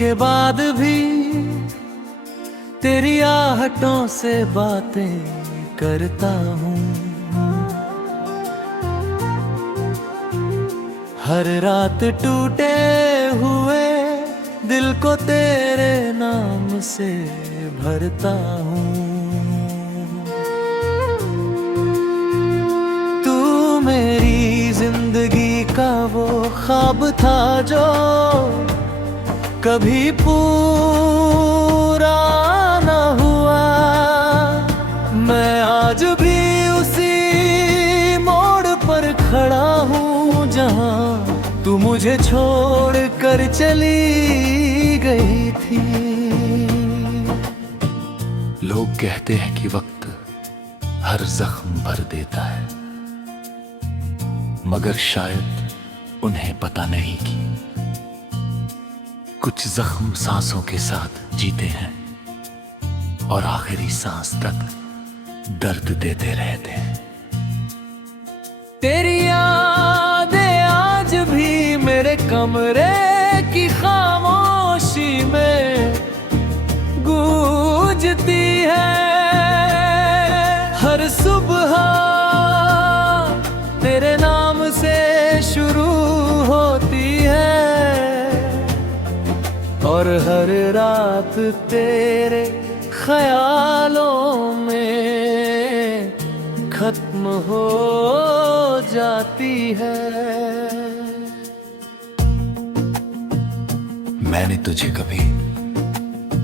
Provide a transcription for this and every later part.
के बाद भी तेरी आहटों से बातें करता हूँ। हर रात टूटे हुए दिल को तेरे नाम से भरता हूँ। तू मेरी जिंदगी का वो ख्वाब था जो कभी पूरा न हुआ। मैं आज भी उसी मोड़ पर खड़ा हूँ जहाँ तू मुझे छोड़ कर चली गई थी। लोग कहते हैं कि वक्त हर जख्म भर देता है, मगर शायद उन्हें पता नहीं कि कुछ जख्म सांसों के साथ जीते हैं और आखिरी सांस तक दर्द देते रहते हैं। तेरी यादें आज भी मेरे कमरे की खामोशी में गूंजती है। हर सुबह तेरे नाम से शुरू होती है और हर रात तेरे ख्यालों में खत्म हो जाती है। मैंने तुझे कभी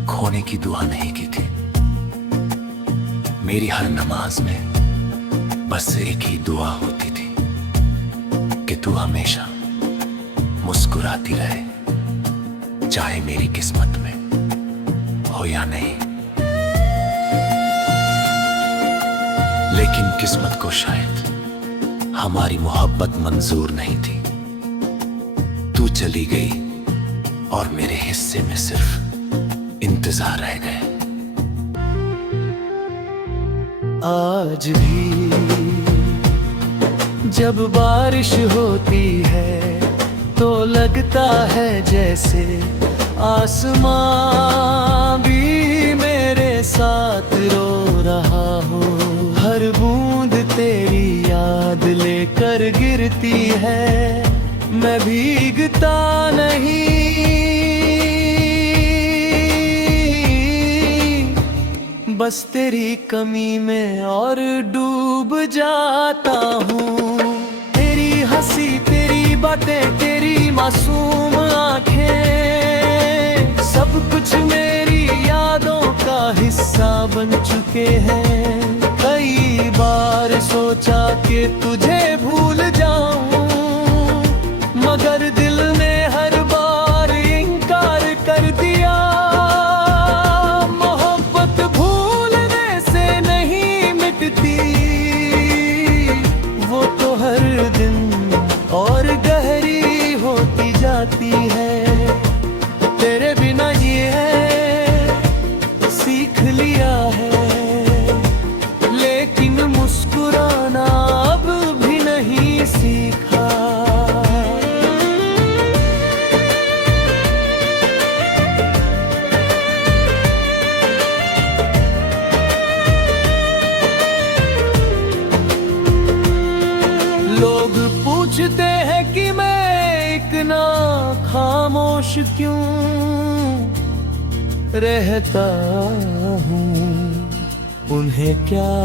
खोने की दुआ नहीं की थी। मेरी हर नमाज में बस एक ही दुआ होती थी कि तू हमेशा मुस्कुराती रहे, चाहे मेरी किस्मत में हो या नहीं। लेकिन किस्मत को शायद हमारी मोहब्बत मंजूर नहीं थी। तू चली गई और मेरे हिस्से में सिर्फ इंतजार रह गए। आज भी जब बारिश होती है तो लगता है जैसे आसमां भी मेरे साथ रो रहा हो। हर बूंद तेरी याद लेकर गिरती है, मैं भीगता नहीं, बस तेरी कमी में और डूब जाता हूँ। तेरी हंसी, तेरी बातें, तेरी मासूम आंखें, सब कुछ मेरी यादों का हिस्सा बन चुके हैं। कई बार सोचा कि तुझे भूल जाऊं, मगर दिल ने हर बार इनकार कर दिया। मोहब्बत भूलने से नहीं मिटती, वो तो हर दिन और गहरी होती जाती है। तेरे बिना ये है सीख लिया है, लेकिन मुस्कुराना अब भी नहीं सीखा। लोग पूछते हैं कि मैं इतना खामोश क्यों रहता हूँ। उन्हें क्या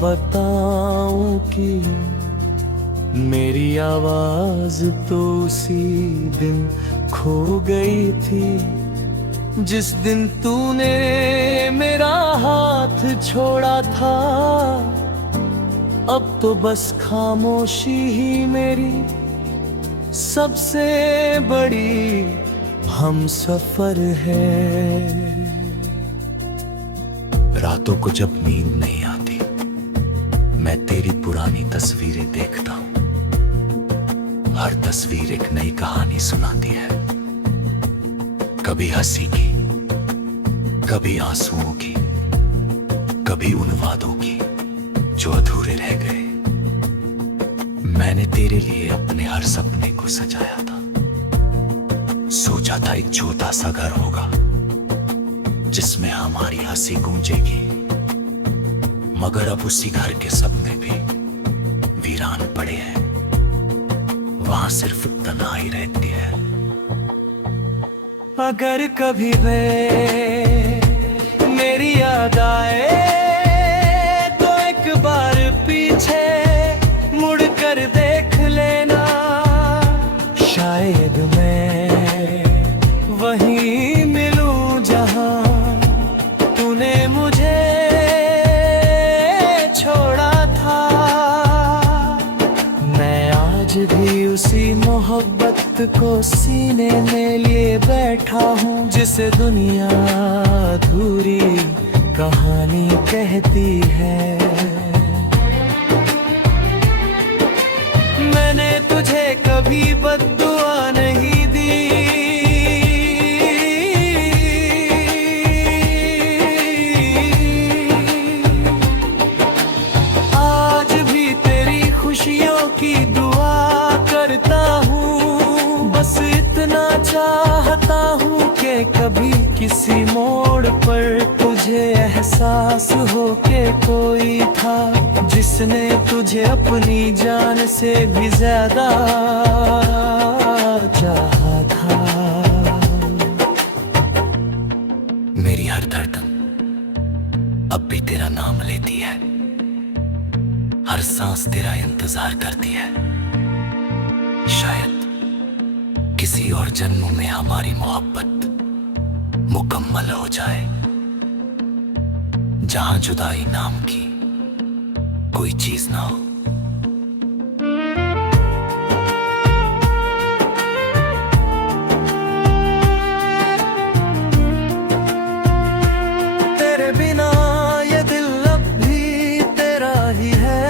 बताऊं कि मेरी आवाज तो उसी दिन खो गई थी जिस दिन तूने मेरा हाथ छोड़ा था। अब तो बस खामोशी ही मेरी सबसे बड़ी हमसफर है। रातों को जब नींद नहीं आती, मैं तेरी पुरानी तस्वीरें देखता हूँ। हर तस्वीर एक नई कहानी सुनाती है, कभी हंसी की, कभी आंसुओं की, कभी उन वादों की जो अधूरे रह गए। मैंने तेरे लिए अपने हर सपने को सजाया था, सोचा था एक छोटा सा घर होगा जिसमें हमारी हंसी गूंजेगी, मगर अब उसी घर के सपने भी वीरान पड़े हैं। वहां सिर्फ तन्हाई रहती है। अगर कभी वे मेरी याद आए तो एक बार पीछे मुड़ कर देख लेना। शायद मैं वहीं मिलूं जहां तूने मुझे छोड़ा था। मैं आज भी उसी मोहब्बत को सीने में लिए बैठा हूँ जिसे दुनिया अधूरी कहानी कहती है। मैंने तुझे कभी बद्दुआ नहीं दी, आज भी तेरी खुशियों की दुआ करता हूँ। बस इतना चाहता हूँ कि कभी किसी मोड़ पर तुझे एहसास हो के कोई था जिसने तुझे अपनी जान से भी ज्यादा चाहा था। मेरी हर धड़कन अब भी तेरा नाम लेती है, हर सांस तेरा इंतजार करती है। शायद किसी और जन्म में हमारी मोहब्बत मुकम्मल हो जाए, जहां जुदाई नाम की कोई चीज ना हो। तेरे बिना ये दिल अब भी तेरा ही है।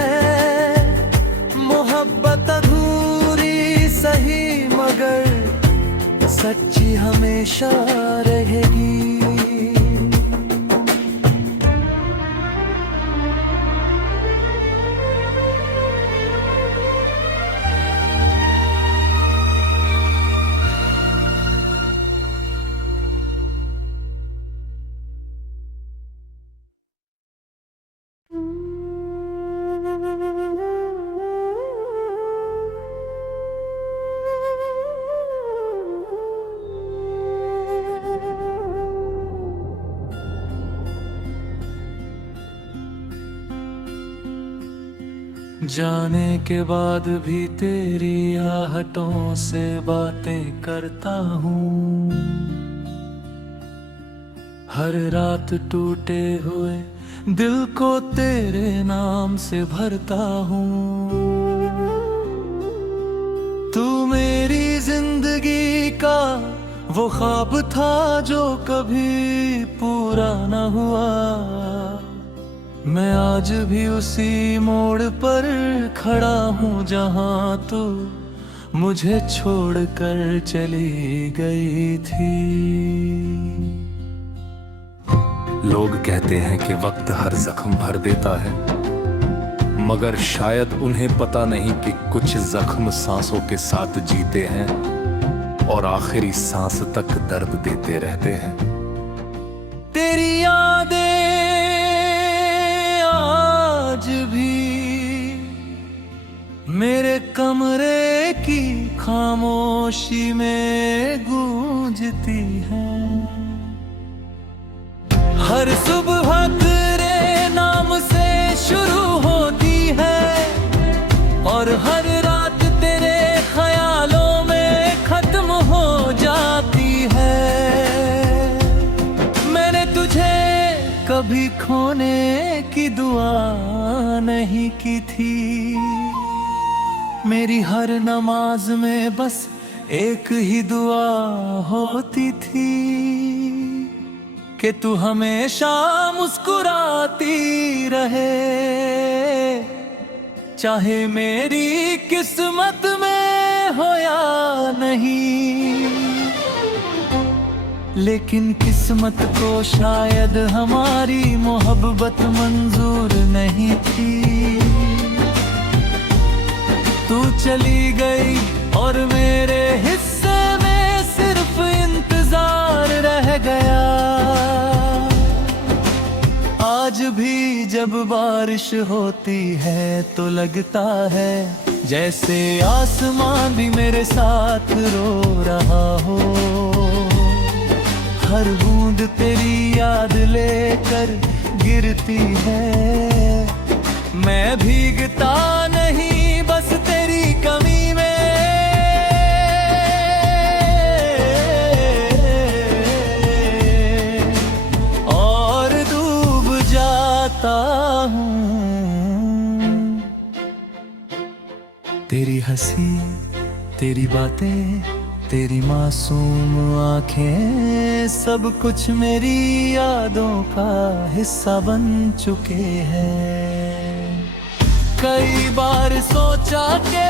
मोहब्बत अधूरी सही मगर सच्ची हमेशा रहेगी। जाने के बाद भी तेरी आहटों से बातें करता हूँ। हर रात टूटे हुए दिल को तेरे नाम से भरता हूँ। तू मेरी जिंदगी का वो ख्वाब था जो कभी पूरा न हुआ। मैं आज भी उसी मोड़ पर खड़ा हूँ जहाँ तू मुझे छोड़कर चली गई थी। लोग कहते हैं कि वक्त हर जख्म भर देता है, मगर शायद उन्हें पता नहीं कि कुछ जख्म सांसों के साथ जीते हैं और आखिरी सांस तक दर्द देते रहते हैं। तेरी यादें आज भी मेरे कमरे की खामोशी में गूंजती हैं। हर सुबह तेरे नाम से शुरू होती है और हर रात तेरे ख्यालों में खत्म हो जाती है। मैंने तुझे कभी खोने की दुआ नहीं की थी। मेरी हर नमाज में बस एक ही दुआ होती थी कि तू हमेशा मुस्कुराती रहे, चाहे मेरी किस्मत में हो या नहीं। लेकिन किस्मत को शायद हमारी मोहब्बत मंजूर नहीं थी। तू चली गई और मेरे हिस्से में सिर्फ आज भी जब बारिश होती है तो लगता है जैसे आसमान भी मेरे साथ रो रहा हो। हर बूंद तेरी याद लेकर गिरती है, मैं भीगता नहीं बस तेरी कमी में, और डूब जाता हूँ। तेरी हंसी, तेरी बातें, तेरी मासूम आंखें, सब कुछ मेरी यादों का हिस्सा बन चुके हैं। कई बार सोचा के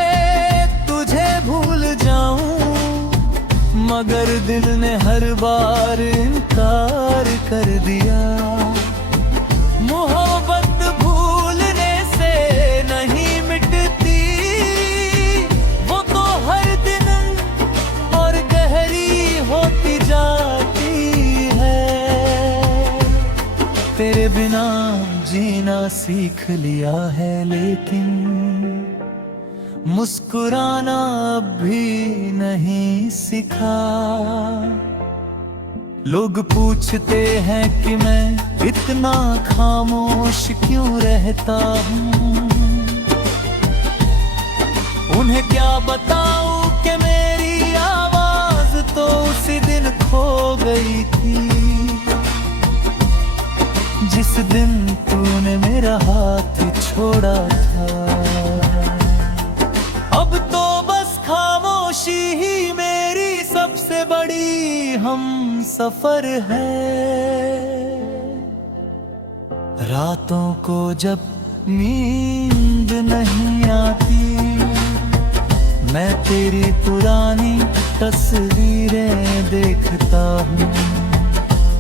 तुझे भूल जाऊं, मगर दिल ने हर बार इनकार कर दिया। मोहब्बत भूलने से नहीं मिटती, वो तो हर दिन और गहरी होती जाती है। तेरे बिना जीना सीख लिया है, लेकिन मुस्कुराना अब भी नहीं सीखा। लोग पूछते हैं कि मैं इतना खामोश क्यों रहता हूँ, उन्हें क्या बताऊं कि मेरी आवाज तो उसी दिन खो गई थी, जिस दिन तूने मेरा हाथ छोड़ा था। अब तो बस खामोशी ही मेरी सबसे बड़ी हम सफर है। रातों को जब नींद नहीं आती, मैं तेरी पुरानी तस्वीरें देखता हूँ।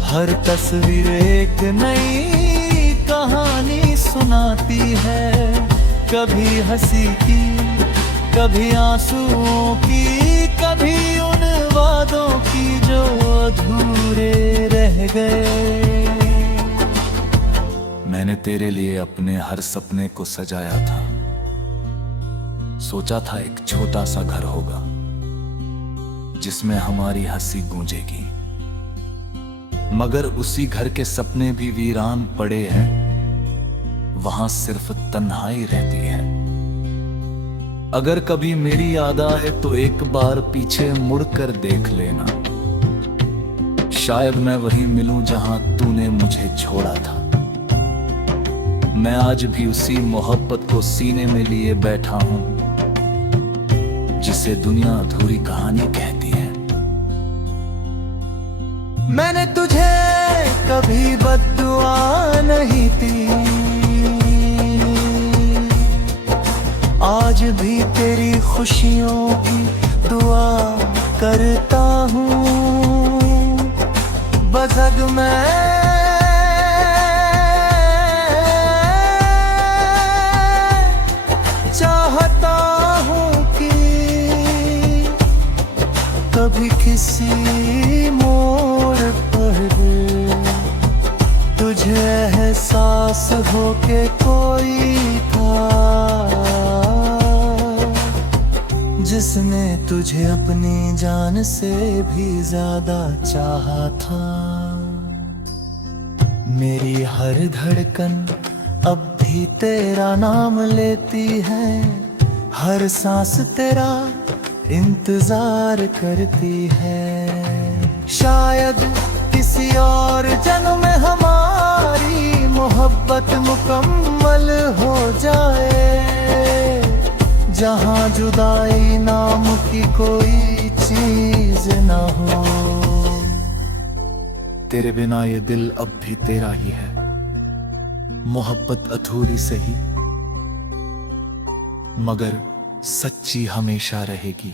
हर तस्वीर एक नई कहानी सुनाती है, कभी हंसी की, कभी आंसुओं की, कभी उन वादों की जो अधूरे रह गए। मैंने तेरे लिए अपने हर सपने को सजाया था, सोचा था एक छोटा सा घर होगा जिसमें हमारी हंसी गूंजेगी, मगर उसी घर के सपने भी वीरान पड़े हैं, वहां सिर्फ तन्हाई रहती है। अगर कभी मेरी याद आए तो एक बार पीछे मुड़कर देख लेना, शायद मैं वहीं मिलूं जहां तूने मुझे छोड़ा था। मैं आज भी उसी मोहब्बत को सीने में लिए बैठा हूं, जिसे दुनिया अधूरी कहानी कहती है। मैंने तुझे कभी बद्दुआ नहीं दी, आज भी तेरी खुशियों की दुआ करता हूँ। बज़ग मैं चाहता हूँ कि कभी किसी मोड़ पर तुझे एहसास हो के कोई था जिसने तुझे अपनी जान से भी ज्यादा चाहा था। मेरी हर धड़कन अब भी तेरा नाम लेती है, हर सांस तेरा इंतजार करती है। शायद किसी और जन्म में हमारी मोहब्बत मुकम्मल हो जाए, जहां जुदाई नाम की कोई चीज ना हो। तेरे बिना ये दिल अब भी तेरा ही है, मोहब्बत अधूरी सही मगर सच्ची हमेशा रहेगी।